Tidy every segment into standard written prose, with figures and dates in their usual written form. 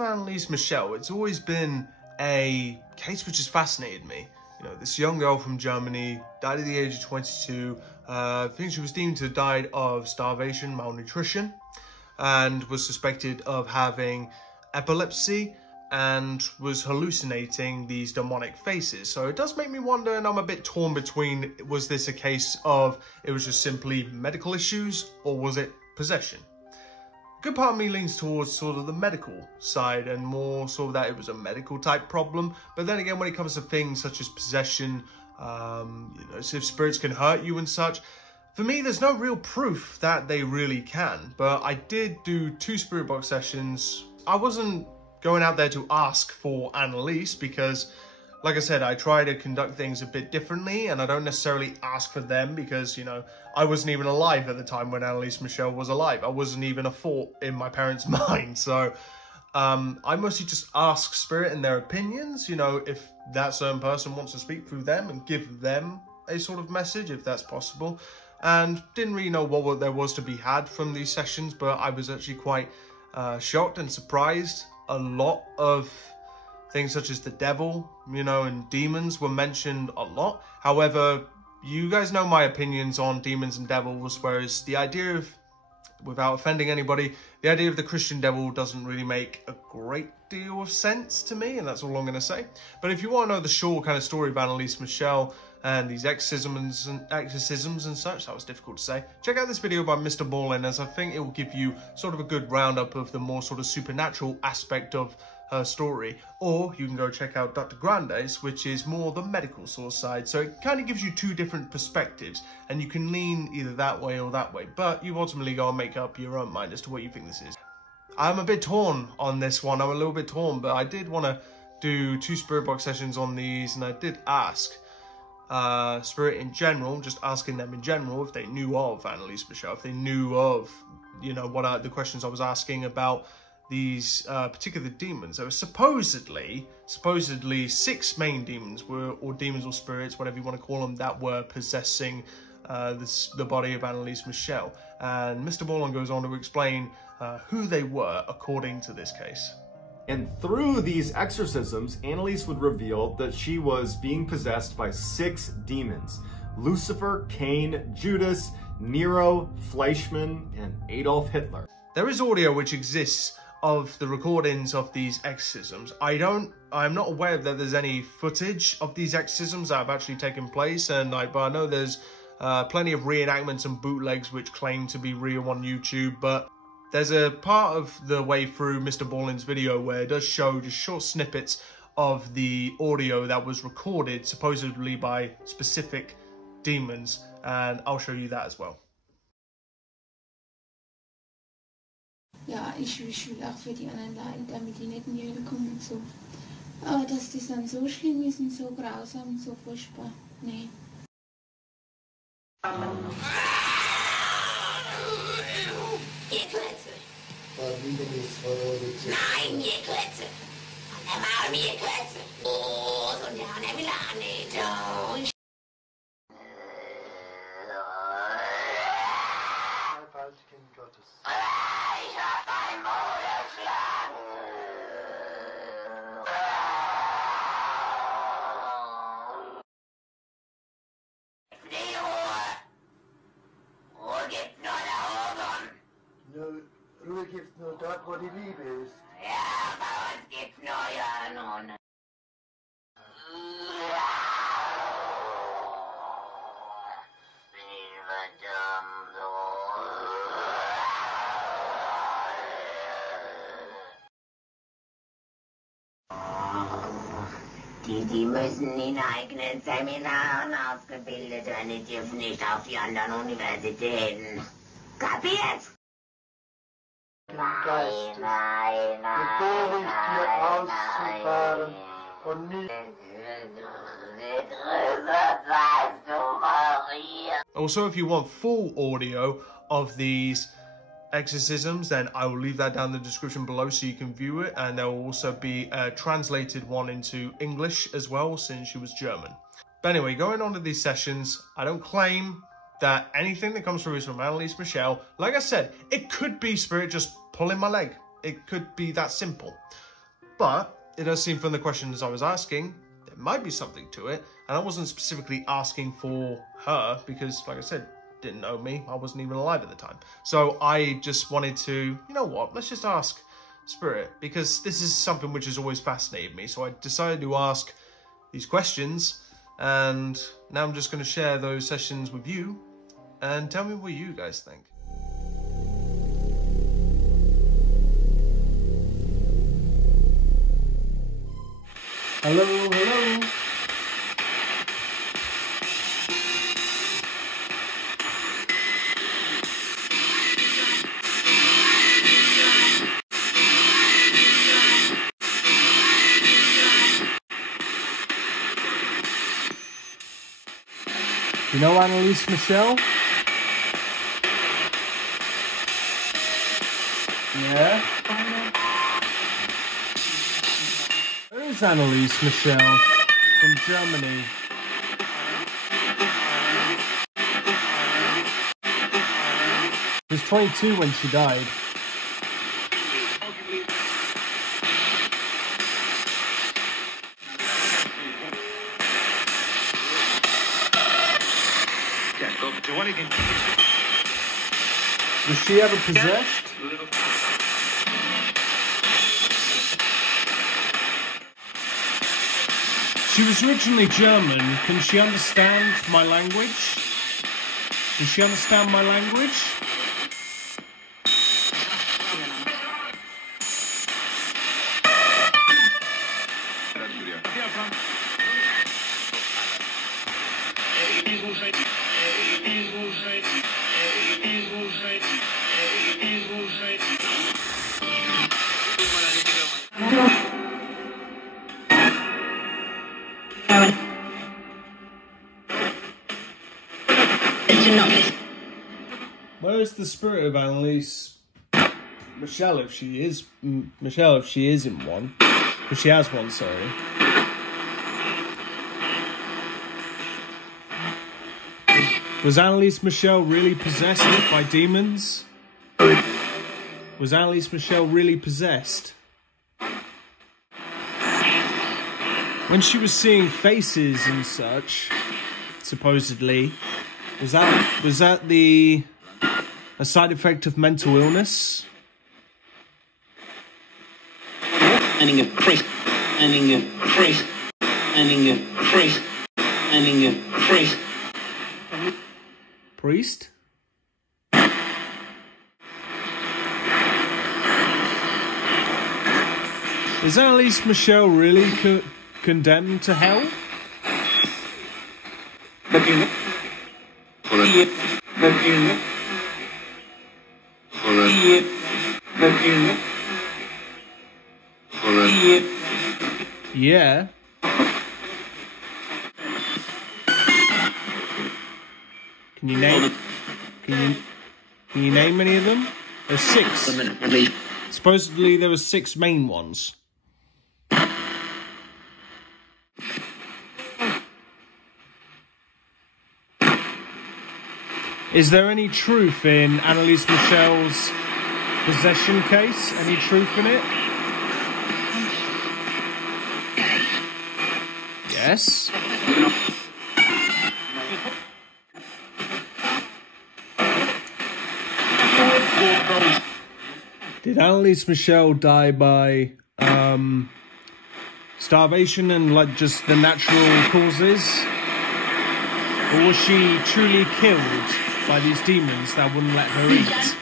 of Anneliese Michel, it's always been a case which has fascinated me. You know, this young girl from Germany died at the age of 22. I think she was deemed to have died of starvation, malnutrition, and was suspected of having epilepsy and was hallucinating these demonic faces. So it does make me wonder, and I'm a bit torn between, was this a case of it was just simply medical issues, or was it possession? A good part of me leans towards sort of the medical side and more sort of that it was a medical type problem. But then again, when it comes to things such as possession, you know, so if spirits can hurt you and such, for me, there's no real proof that they really can. But I did do 2 spirit box sessions. I wasn't going out there to ask for Anneliese because, like I said, I try to conduct things a bit differently, and I don't necessarily ask for them because, you know, I wasn't even alive at the time when Anneliese Michel was alive. I wasn't even a thought in my parents' mind. So I mostly just ask spirit and their opinions, you know, if that certain person wants to speak through them and give them a sort of message, if that's possible. And didn't really know what there was to be had from these sessions, but I was actually quite shocked and surprised. A lot of things such as the devil, you know, and demons were mentioned a lot. However, you guys know my opinions on demons and devils, whereas the idea of, without offending anybody, the idea of the Christian devil doesn't really make a great deal of sense to me, and that's all I'm going to say. But if you want to know the short kind of story of Anneliese Michel and these exorcisms and such, that was difficult to say, check out this video by Mr. Ballin, as I think it will give you sort of a good roundup of the more sort of supernatural aspect of her story. Or you can go check out Dr. Grande's, which is more the medical source side. So it kind of gives you 2 different perspectives, and you can lean either that way or that way, but you ultimately got to make up your own mind as to what you think this is. I'm a bit torn on this one. I'm a little bit torn, but I did want to do 2 spirit box sessions on these, and I did ask spirit in general, just asking them in general if they knew of Anneliese Michel, if they knew of, you know, what the questions I was asking about these particular demons. There were supposedly 6 main demons, or demons or spirits, whatever you want to call them, that were possessing the body of Anneliese Michel. And Mr. Ballin goes on to explain who they were according to this case. And through these exorcisms, Anneliese would reveal that she was being possessed by 6 demons: Lucifer, Cain, Judas, Nero, Fleischmann, and Adolf Hitler. There is audio which exists of the recordings of these exorcisms. I'm not aware that there's any footage of these exorcisms that have actually taken place, and but I know there's plenty of reenactments and bootlegs which claim to be real on YouTube. But there's a part of the way through Mr. Ballin's video where it does show just short snippets of the audio that was recorded supposedly by specific demons, and I'll show you that as well. Ja, ich will auch für die anderen leiden, damit die nicht in die Hölle kommen und so. Aber dass das dann so schlimm ist und so grausam und so furchtbar, nee. Ihr Klötze! Nein, ihr Klötze! Und der Maul, ihr Klötze! Oh, so der Milane, Kind Gottes. Ich hab dein Maul erschlagen! Die Ruhe gibt nur da oben. Ruhe gibt's nur dort, wo die Liebe ist. Ja, bei uns gibt's nur ja nun. Die müssen in eigenen Seminaren ausgebildet werden, die dürfen nicht auf die anderen Universitäten. Kapiert? Geist. Geboren hier auszufahren und nicht. Also, if you want full audio of these exorcisms, then I will leave that down in the description below so you can view it, and there will also be a translated one into English as well, since she was German. But anyway, going on to these sessions, I don't claim that anything that comes through is from Anneliese Michel. Like I said, it could be spirit just pulling my leg. It could be that simple. But it does seem from the questions I was asking, there might be something to it. And I wasn't specifically asking for her because, like I said, didn't know me. I wasn't even alive at the time. So I just wanted to, you know what, let's just ask Spirit, because this is something which has always fascinated me. So I decided to ask these questions, and now I'm just going to share those sessions with you and tell me what you guys think. Hello, hello. You know Anneliese Michel? Yeah? Where is Anneliese Michel? From Germany. She was 22 when she died. Was she ever possessed? She was originally German. Can she understand my language? Does she understand my language? Where is the spirit of Anneliese Michel, if she is Michelle, if she is in one, if she has one, sorry. Was Anneliese Michel really possessed by demons? Was Anneliese Michel really possessed? When she was seeing faces and such, supposedly, was that a side effect of mental illness? Ending a priest. Ending a priest. Ending a priest. Ending a priest. Priest? Is Anneliese Michel really condemned to hell? Yeah. Can you name any of them? There's 6. Supposedly there were 6 main ones. Is there any truth in Anneliese Michel's possession case? Any truth in it? Yes. Did Anneliese Michel die by starvation and like just the natural causes? Or was she truly killed by these demons that wouldn't let her eat?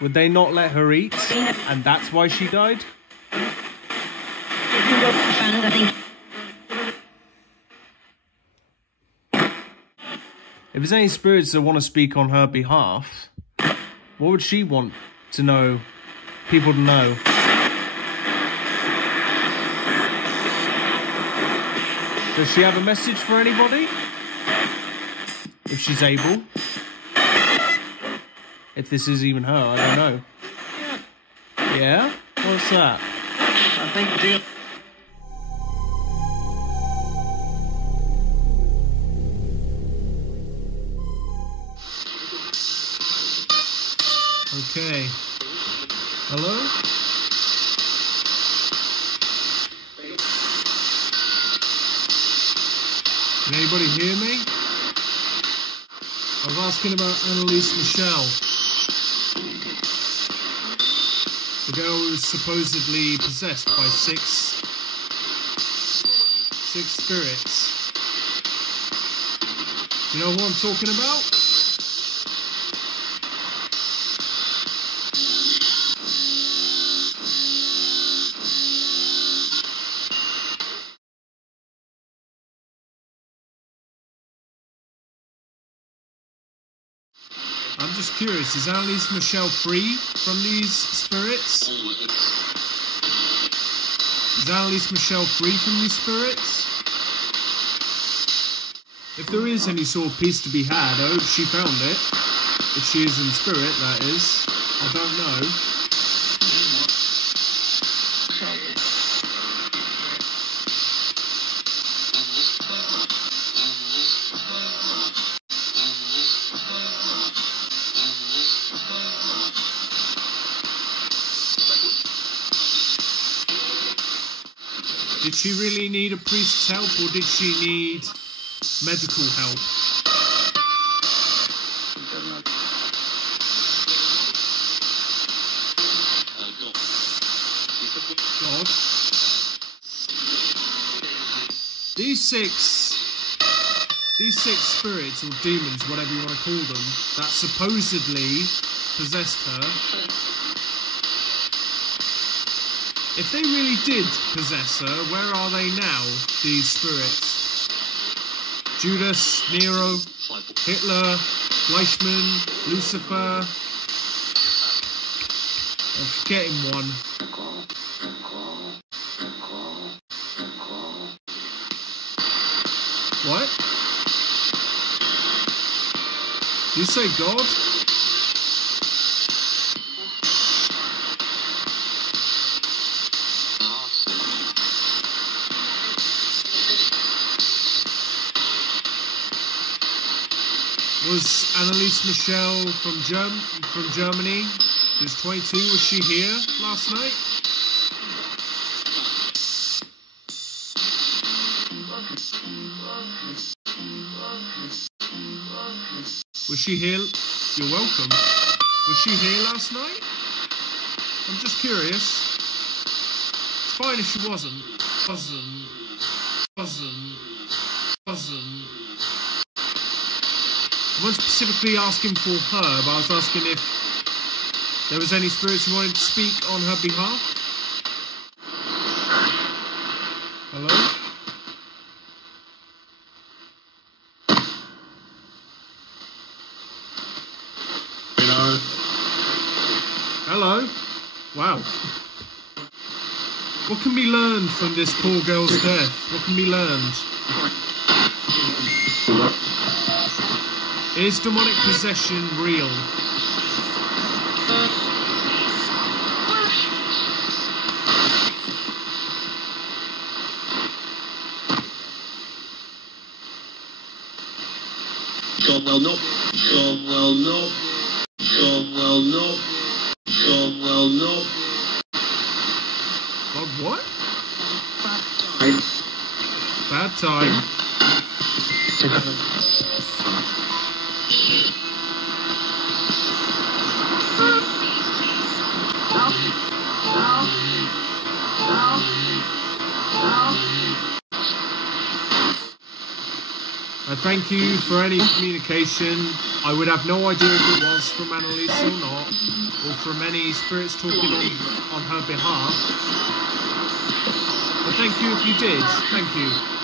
Would they not let her eat, and that's why she died? If there's any spirits that want to speak on her behalf, what would she want to know, people to know? Does she have a message for anybody? If she's able. If this is even her, I don't know. Yeah? What's that? I think Okay. Hello? Can anybody hear me? I was asking about Anneliese Michel. The girl who was supposedly possessed by six spirits. You know who I'm talking about? I'm just curious, is Anneliese Michel free from these spirits? Is Anneliese Michel free from these spirits? If there is any sort of peace to be had, I hope she found it. If she is in spirit, that is. I don't know. Did she really need a priest's help, or did she need medical help? God. These six spirits, or demons, whatever you want to call them, that supposedly possessed her, if they really did possess her, where are they now, these spirits? Judas, Nero, Hitler, Fleischmann, Lucifer. I'm forgetting one. What? You say God? Was Anneliese Michel from Germany? She was 22. Was she here last night? Was she here? You're welcome. Was she here last night? I'm just curious. It's fine if she wasn't. I wasn't specifically asking for her, but I was asking if there was any spirits who wanted to speak on her behalf. Hello? Hello? Wow. What can be learned from this poor girl's death? What can be learned? Is demonic possession real? God will not. God will not. God will not. God will not. God what? Bad Bad time. I thank you for any communication. I would have no idea if it was from Anneliese or not, or from any spirits talking on her behalf. But thank you if you did. Thank you.